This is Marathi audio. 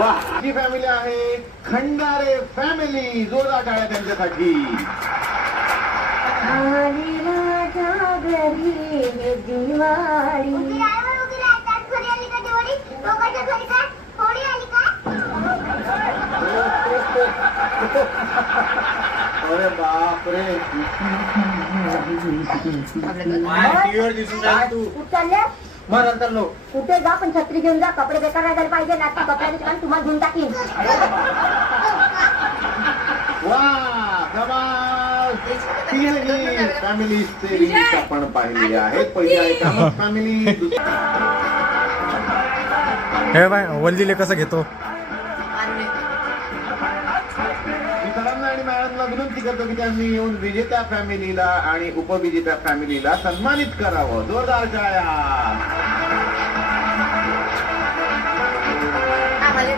वा, ही फॅमिली आहे खंडारे फॅमिली. जोरदार टाळ्या त्यांच्यासाठी. आली माझ्या घरी हे दिवाळी. अरे बापरे. टीव्हीवर दिसून राहिली तू. कुठे चालले? मग नंतर लो. कुठे जा पण छत्री घेऊन जा. कपडे बेकार नाही झाले पाहिजे ना. कपड्याचे दुकान तुम्हाला घेऊन टाकीन. वा, कमाल. तीनही फॅमिलीजचे रिलीज आपण पाहिली आहेत. पहिली आहे कामत फॅमिली. हे बाय वल्लीले कसं घेतो. मी सरांना आणि मॅडमला विनंती करतो की त्यांनी येऊन विजेत्या फॅमिलीला आणि उपविजेत्या फॅमिलीला सन्मानित करावं. जोरदार टाळ्या.